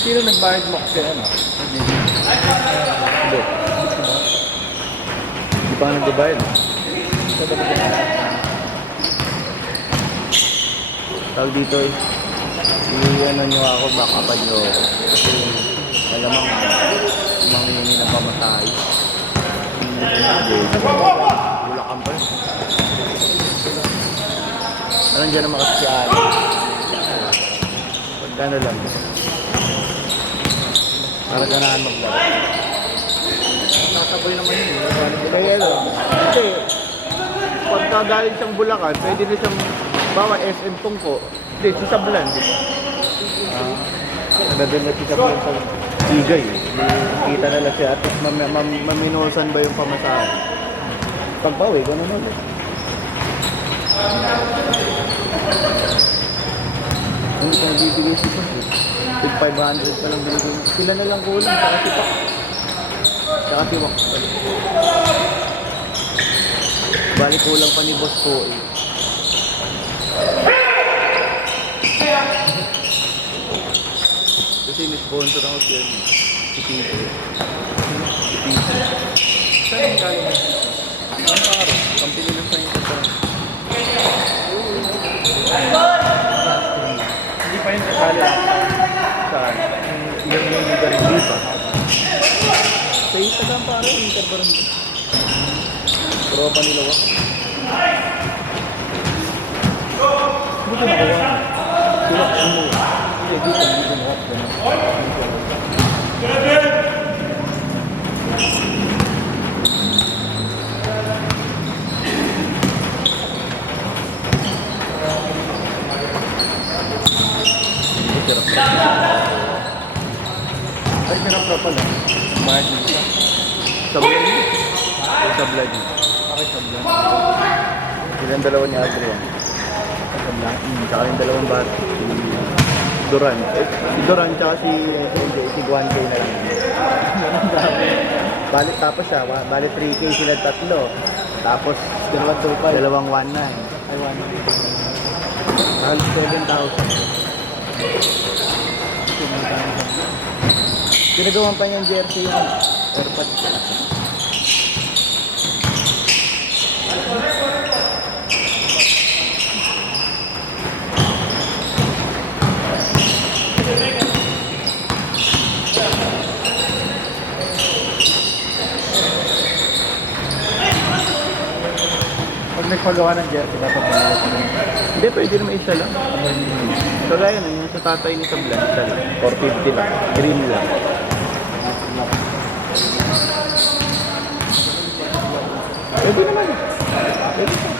Sino nagbayad mo kasi ano? Hindi. Hindi pa nga nagbabayad. Tawag dito eh. I-ano nyo ako, baka pa nyo ako. Kasi alamang mangingi na pamatay. Bulacan pa yun. Anong dyan naman kasi si Ali? Pagkano lang. Para ganahan maglaro. Nakasabay naman yun. Kaya ano, kasi pagka galing siyang Bulacan, pwede na siyang bawa SM Tungko. Hindi, si Sablan. Nandun na si Sablan sa Igay. Kita na lang siya at maminosan ba yung pamasahe. Pagbawi, gano'n ulit. Hindi ka nabibigay si Pak. 500 pa lang binigay. Sila na lang kulang. Saka si Pak. Saka si Wak. Bali kulang pa ni Boss po eh. Kasi ni-sponsor ako siya. Si Tito. Si Tito. Saan yung galing mo? Ang araw. Kampili ng sa'yo sa hindi pa yun kasali saan? Ilang yung hindi pa. Sa Instagram parang interbaran ko. Tropa nila wak. Buto na kawa. Sila mo. Hindi dito hindi mo wak. Ay, sarap na pala. Mahal din siya. Sablad niya. Sablad niya. Bakit sablad? Silang dalawa ni Adrian. Sablad? Tsaka yung dalawang bata. Si Duran. Si Duran tsaka si Guante na lang. Balik tapos siya. Balik 3K sila tatlo. Tapos dalawang 1.9. Ay, 1.9. Halos 7,000. Ginagawan pa niyang jersey yung airpods. Pag nagpagawa ng jersey, dapat manila pa rin. Hindi, pwede naman isa lang. So gaya na, yung sa tatay ni Sablan, isa lang. 450 lang. Green lang. Pwede naman. Pwede pa.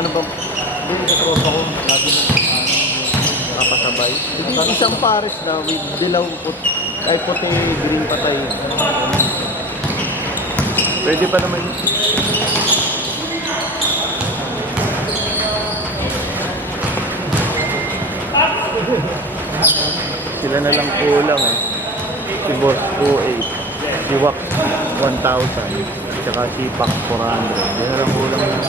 Ano ba? Hindi sa tropa ko. Lagi mo. Kapasabay. Isang pares na with dilaw ay puti green patay. Pwede pa naman. Sila na lang kulang eh. Si Boss 28, si Wak 1,000, tsaka si Pak 400. Sila na lang kulang na.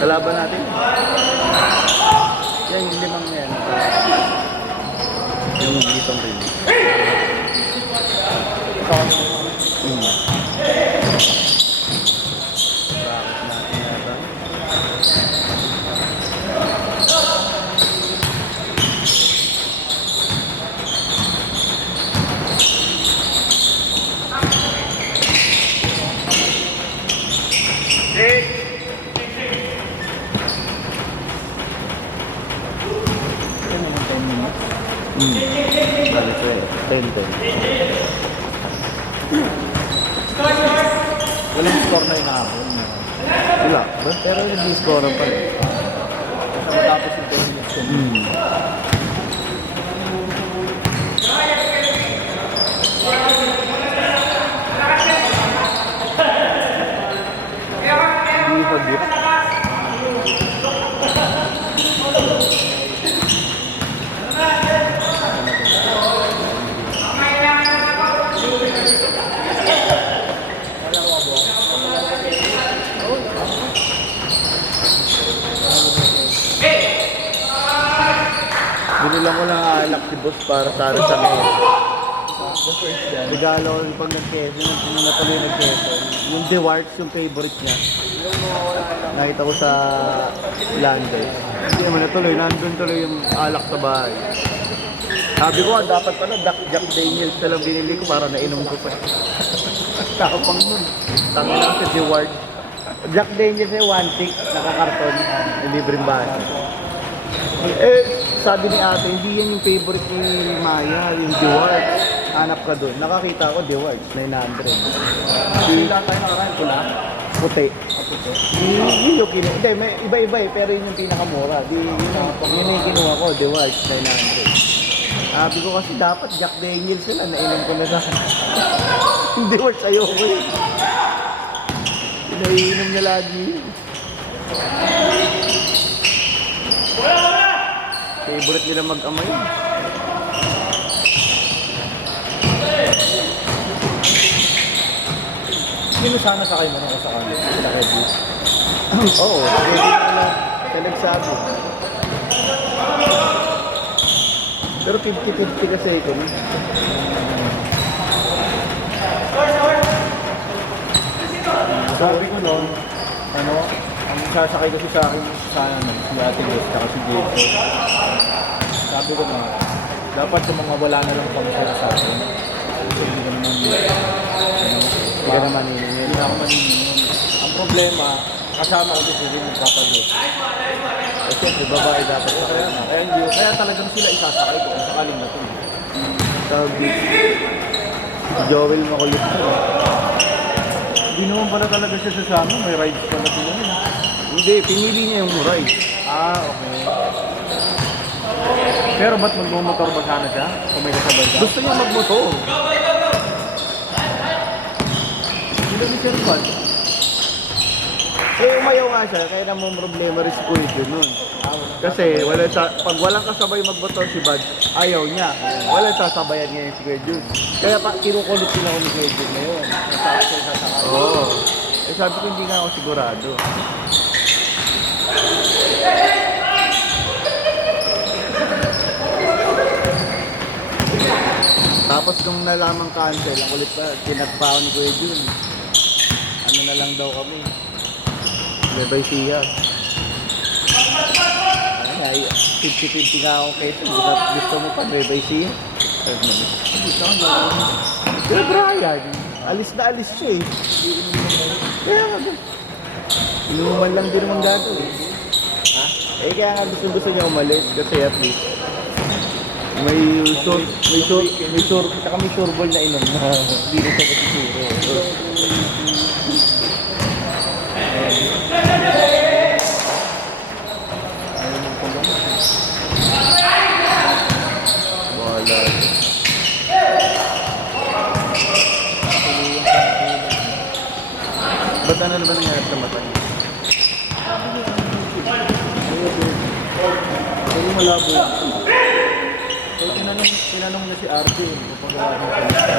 Kalaban natin. Yan yung limang yan. Yung gitong rin. Bakit natin yata? Balik ko eh. 10-10. Walang score na inahapon. Wala. Pero nag-score pa eh. Kasi matapos yung 10 minutes ko. Binilang ko lang alak si boss para sa ngayon. Regalo ko yung pag nag-keso, nung natuloy nag-keso. Yung Dewarts, yung favorite niya. Nakita ko sa Lander. Hindi naman natuloy, nandun tuloy yung alak sa bahay. Sabi ko, dapat pala Jack Daniels na lang binili ko para nainom ko pa. Tapang nun. Tango lang sa Dewarts. Jack Daniels ay one tick, nakakarton, libreng basa. Sabi ni ate, hindi yan yung favorite ni Maya, yung Dewarts. Hanap ka doon. Nakakita ko Dewarts, 900. Sila tayo nakakain ko lang. Puti. Hindi yung kinuha. Hindi, may iba-iba pero yun yung pinakamura. Yun yung kinuha ko, Dewarts, 900. Sabi ko kasi dapat Jack Daniels sila, nainom ko na sa Dewarts, ayoko yun. Naiinom niya lagi. Favorite nila mag-amay. Sino sana sa kayo manong sa kanila? Sila Reddy? Oo, ready na sa nagsabi. Pero 50-50 kasi ito. Sabi ko noon, ang sasakay kasi sa akin si Ate Grace at si Jason. Sabi ko na, dapat yung mga wala na lang pang-share sa akin. Kasi hindi ko naman Hindi ka naman hindi na ako maniningin. Ang problema, kasama ko dito rin magpapalit. Kasi babae dapat sa kaya. Kaya talagang sila isasakay ko kung sakaling na ito. Sabi, si Joel makulit ko. Hindi naman pala talaga siya sasama, may rides pala sila. Hindi, pinili niya yung ride. Okay. Pero ba't magmumotor ba sana siya? Kung may kasabay ka? Gusto niya magmotor. Sila ni Sir Juan. Eh, umayaw nga siya, kaya namang problema rin si Kuya Jun nun. Kasi pag walang kasabay magmotor si Bad, ayaw niya. Walang sasabayan ngayon si Kuya Jun. Kaya kinukulot sila ko ni Kuya Jun ngayon. Nasabi siya sasakay. Oo. Eh sabi ko hindi nga ako sigurado. Tapos nung nalamang cancel, ang ulit pa, tinagpao ni Kuya Jun. Ano na lang daw kami. Bye-bye siya. Ay, 50-50 nga ako kayo. Gusto mo pa, bye-bye siya. Kaya Brian, alis na alis siya eh. Kaya nga ba? Inuman lang din naman gagawin. Ha? Eh kaya nga gusto niya umalis kasi at least may surbol na inom na hindi na siya matisuro. Wala. Ba't ano na ba nangyari sa mata niya? Pero malabo. So tinanong na si RJ kung gawa ng kanista.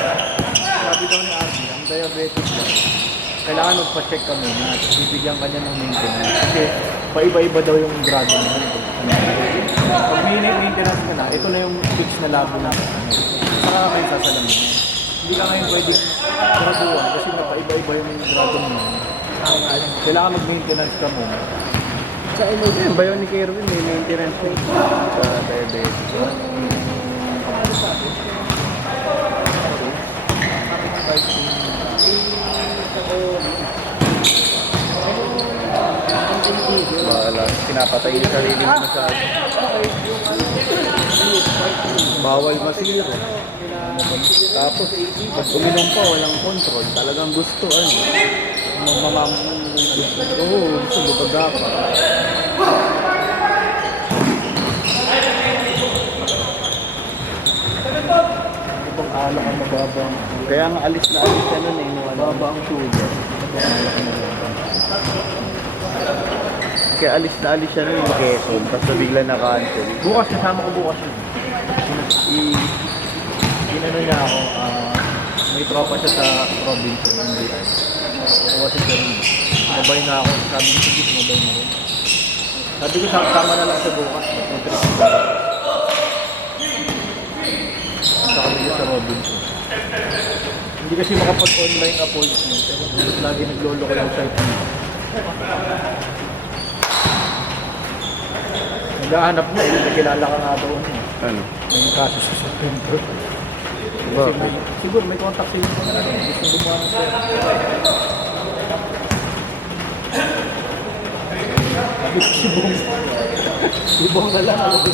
Sabi daw ni RJ, ang diabetes niya, kailangan magpa-check ka muna at bibigyan ka niya ng maintenance. Kasi paiba-iba daw yung grado niya. Pag may maintenance ka na, ito na yung fix na labo na. Saka kayo sasalamin mo. Hindi ka ngayon pwede graduan kasi napaiba-iba yung grado mo. Kailangan mag-maintenance ka muna. Sa yung bayo ni Kerwin, may maintenance na ito sa diabetes. Bahala, pinapatay yung sarili mo masyado. Bawal masiro. Tapos, pag uminom pa, walang control. Talagang gusto, ano. Gusto, gusto bubagapa. Ibang alak ang mababa. Kaya nga alis na alis ka nun eh. Mababa ang sugar. Kaya alis na alis siya nun yung Quezon. Tapos bigla na-cancel. Bukas, kasama ko bukas yun. Inano niya ako, may tropa siya sa province. kasi siya rin. Sumabay na ako. Sabi ko, sige, sumabay na rin. Sabi ko, sama na lang sa bukas. Mag-trip ko. Sa kanila sa Robinson. Hindi kasi makapag-online appointment. Pero lagi naglolo ko yung site niya. Naghahanap na eh. Nakilala ka nga doon. Ano? May kaso sa September. Bakit? Siguro may contact sa inyo na ano. Gusto dumaan sa... Sibong. Sibong na lang. Alam ko.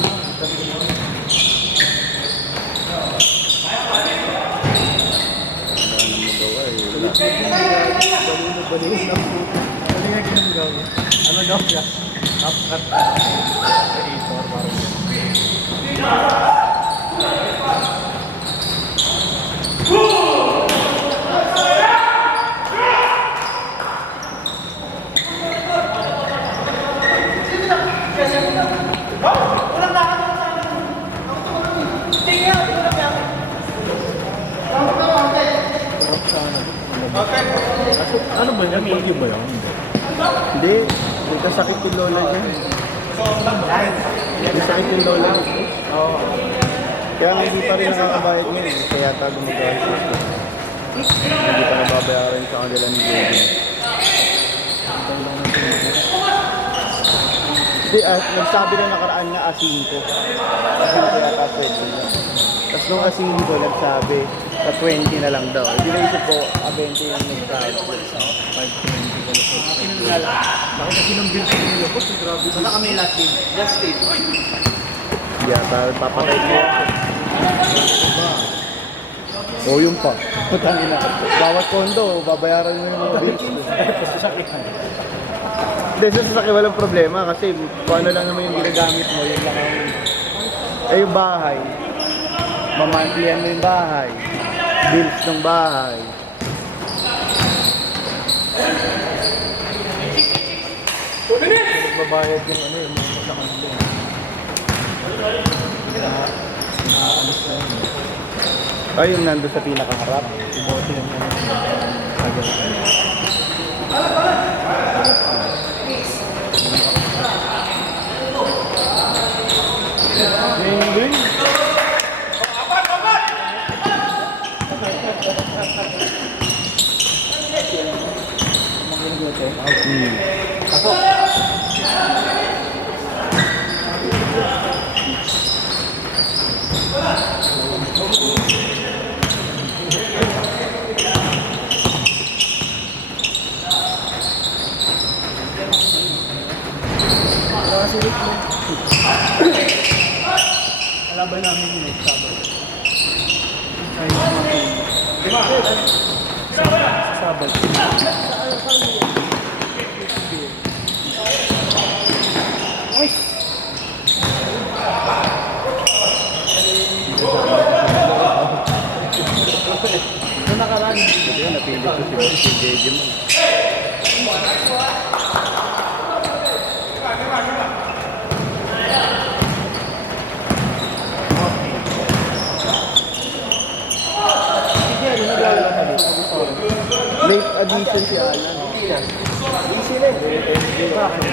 Baliw na po. Ano nga ginagawa? Ano daw siya? Upcut. Creator. Parang ano ba yan? Bagyo ba yan? Hindi. May kasakit yung lola niya. May sakit yung lola niya. Oo. Kaya nga hindi pa rin nakakabayad niya eh. Kaya yata gumagawa siya. Hindi pa nababayaran sa kanila ni Jody. Hindi, nagsabi na nakaraan nga A5. A5 yata pwede na. Tapos nung A5 nagsabi, sa 20 na lang daw. Hindi na isip ko, A20 yung nagsabi. 520 ko na po. Kinulala. Bakit kasi nung bill sa nila po? Grabe. Wala kami last game. Just it. Yata, papatay mo. O yun pa. Putangin na. Bawat kondo, babayaran mo yung mga bills. Basta sa akin. Hindi, sa sasakyan walang problema kasi kung ano lang naman yung ginagamit mo, yun lang ang... Eh, yung bahay. Mamantlihan mo yung bahay. Bills ng bahay. Magbabayad yung ano yung mga kasakan doon. Naalis na yun. Ay, yung nandun sa pinakaharap. Ibote yung ano. Agad. Penguin? Ako. Nakasilit mo. Kalaban namin yun eh, Sabado. Ay, Sabado. Nice! Ito nakaraan. Ito yun, napilit ko si JJ mo. Sige, naglalaro ka dito. Late addition si Alan. Easy rin. Late addition si Alan.